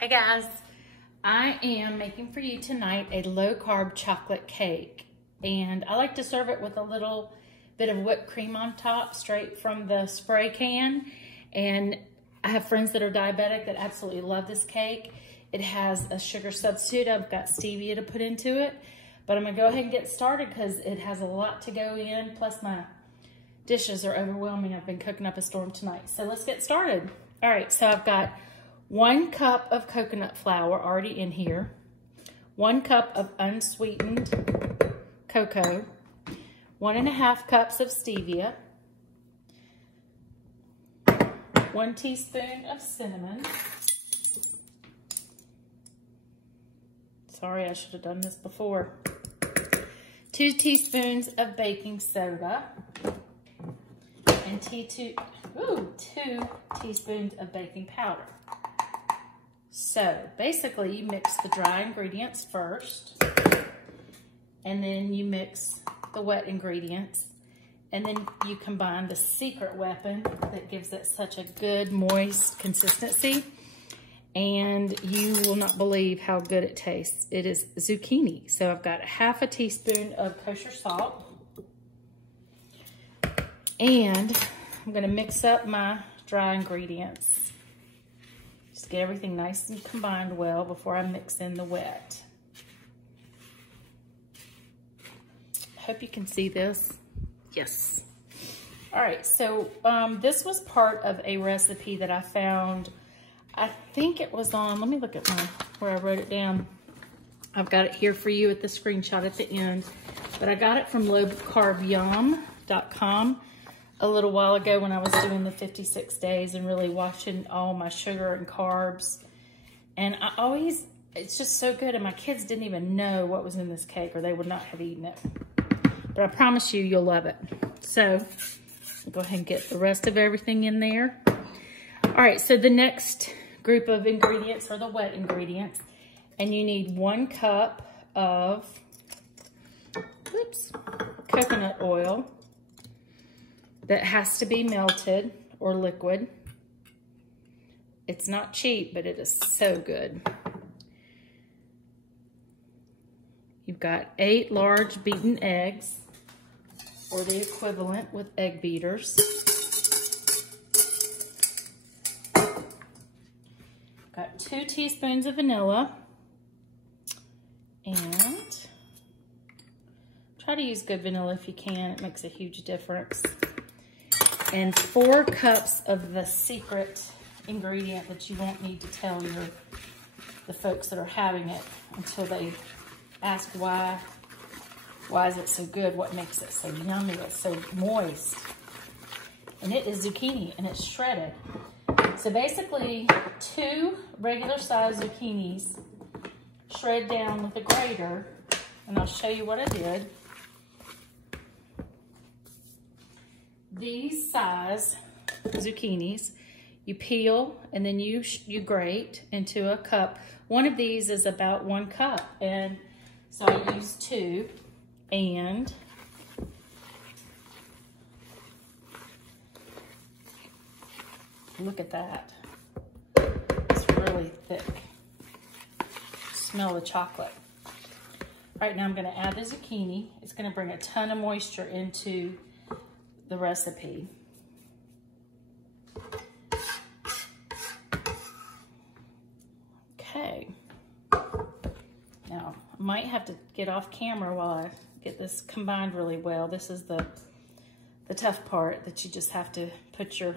Hey guys, I am making for you tonight a low-carb chocolate cake, and I like to serve it with a little bit of whipped cream on top straight from the spray can. And I have friends that are diabetic that absolutely love this cake. It has a sugar substitute. I've got stevia to put into it, but I'm gonna go ahead and get started because it has a lot to go in, plus my dishes are overwhelming. I've been cooking up a storm tonight. So let's get started. All right, so I've got 1 cup of coconut flour already in here, 1 cup of unsweetened cocoa, 1½ cups of stevia, 1 teaspoon of cinnamon. Sorry, I should have done this before. 2 teaspoons of baking soda, and 2 teaspoons of baking powder. So basically you mix the dry ingredients first, and then you mix the wet ingredients, and then you combine the secret weapon that gives it such a good moist consistency, and you will not believe how good it tastes. It is zucchini. So I've got ½ teaspoon of kosher salt, and I'm gonna mix up my dry ingredients. Just get everything nice and combined well before I mix in the wet. Hope you can see this. Yes. All right, so this was part of a recipe that I found. I think it was on, let me look at where I wrote it down. I've got it here for you at the screenshot at the end, but I got it from lowcarbyum.com a little while ago when I was doing the 56 days and really watching all my sugar and carbs. And it's just so good, and my kids didn't even know what was in this cake or they would not have eaten it. But I promise you, you'll love it. So I'll go ahead and get the rest of everything in there. All right, so the next group of ingredients are the wet ingredients, and you need 1 cup of coconut oil that has to be melted or liquid. It's not cheap, but it is so good. You've got 8 large beaten eggs, or the equivalent with egg beaters. Got 2 teaspoons of vanilla, and try to use good vanilla if you can. It makes a huge difference. And 4 cups of the secret ingredient that you won't need to tell the folks that are having it until they ask why is it so good, what makes it so yummy, it's so moist. And it is zucchini, and it's shredded. So basically 2 regular sized zucchinis shred down with a grater, and I'll show you what I did. These size zucchinis, you peel and then you grate into a cup. One of these is about 1 cup, and so I used 2, and look at that. It's really thick. Smell the chocolate. All right, now I'm gonna add the zucchini. It's gonna bring a ton of moisture into the recipe. Okay. Now, I might have to get off camera while I get this combined really well. This is the tough part, that you just have to put your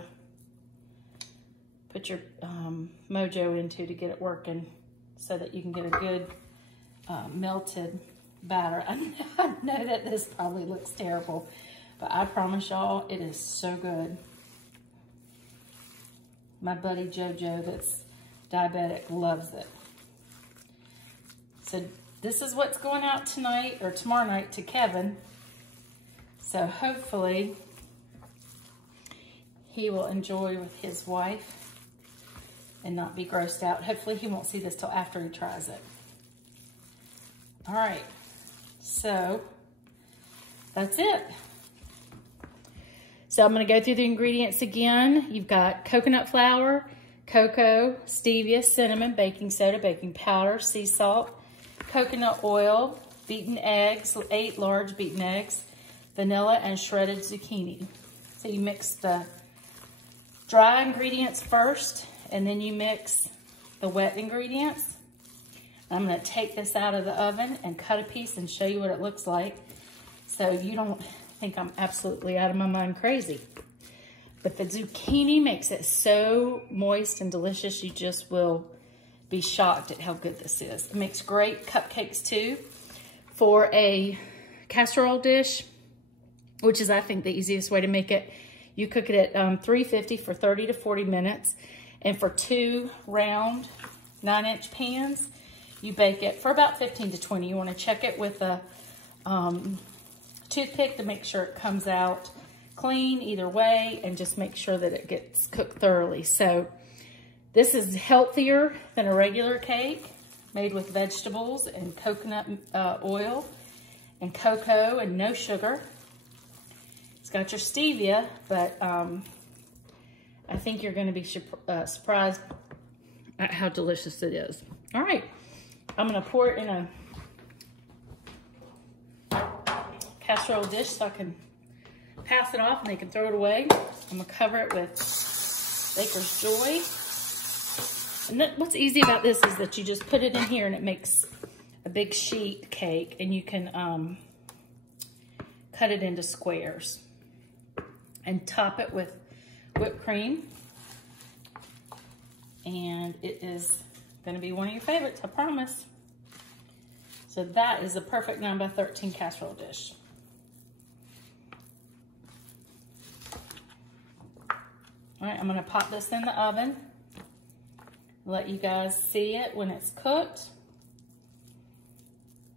mojo into to get it working so that you can get a good melted batter. I know that this probably looks terrible, but I promise y'all, it is so good. My buddy JoJo, that's diabetic, loves it. So this is what's going out tonight or tomorrow night to Kevin. So hopefully he will enjoy with his wife and not be grossed out. Hopefully he won't see this till after he tries it. All right, so that's it. So I'm gonna go through the ingredients again. You've got coconut flour, cocoa, stevia, cinnamon, baking soda, baking powder, sea salt, coconut oil, beaten eggs, 8 large beaten eggs, vanilla, and shredded zucchini. So you mix the dry ingredients first, and then you mix the wet ingredients. I'm gonna take this out of the oven and cut a piece and show you what it looks like, so you don't think I'm absolutely out of my mind crazy. But the zucchini makes it so moist and delicious, you just will be shocked at how good this is. It makes great cupcakes too. For a casserole dish, which is I think the easiest way to make it, you cook it at 350 for 30 to 40 minutes. And for 2 round 9-inch pans, you bake it for about 15 to 20. You want to check it with a toothpick to make sure it comes out clean either way, and just make sure that it gets cooked thoroughly. So this is healthier than a regular cake, made with vegetables and coconut oil and cocoa and no sugar. It's got your stevia, but I think you're going to be surprised at how delicious it is. All right. I'm going to pour it in a casserole dish so I can pass it off and they can throw it away. I'm going to cover it with Baker's Joy. And what's easy about this is that you just put it in here and it makes a big sheet cake, and you can cut it into squares and top it with whipped cream. And it is going to be one of your favorites, I promise. So that is a perfect 9x13 casserole dish. All right, I'm going to pop this in the oven. Let you guys see it when it's cooked.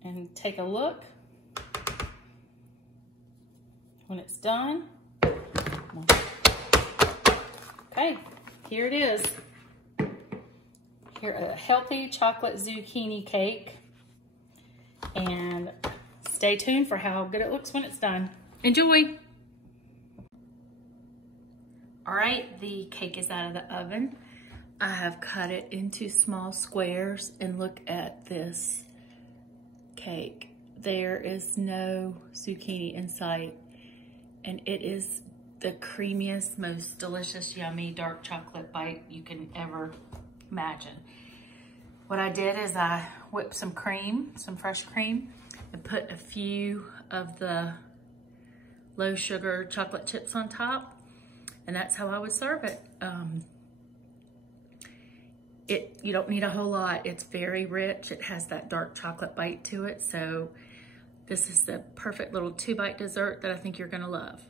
And take a look when it's done. Okay, here it is. Here, a healthy chocolate zucchini cake. And stay tuned for how good it looks when it's done. Enjoy! All right, the cake is out of the oven. I have cut it into small squares, and look at this cake. There is no zucchini in sight, and it is the creamiest, most delicious, yummy dark chocolate bite you can ever imagine. What I did is I whipped some cream, some fresh cream, and put a few of the low sugar chocolate chips on top, and that's how I would serve it. You don't need a whole lot. It's very rich. It has that dark chocolate bite to it, so this is the perfect little 2-bite dessert that I think you're gonna love.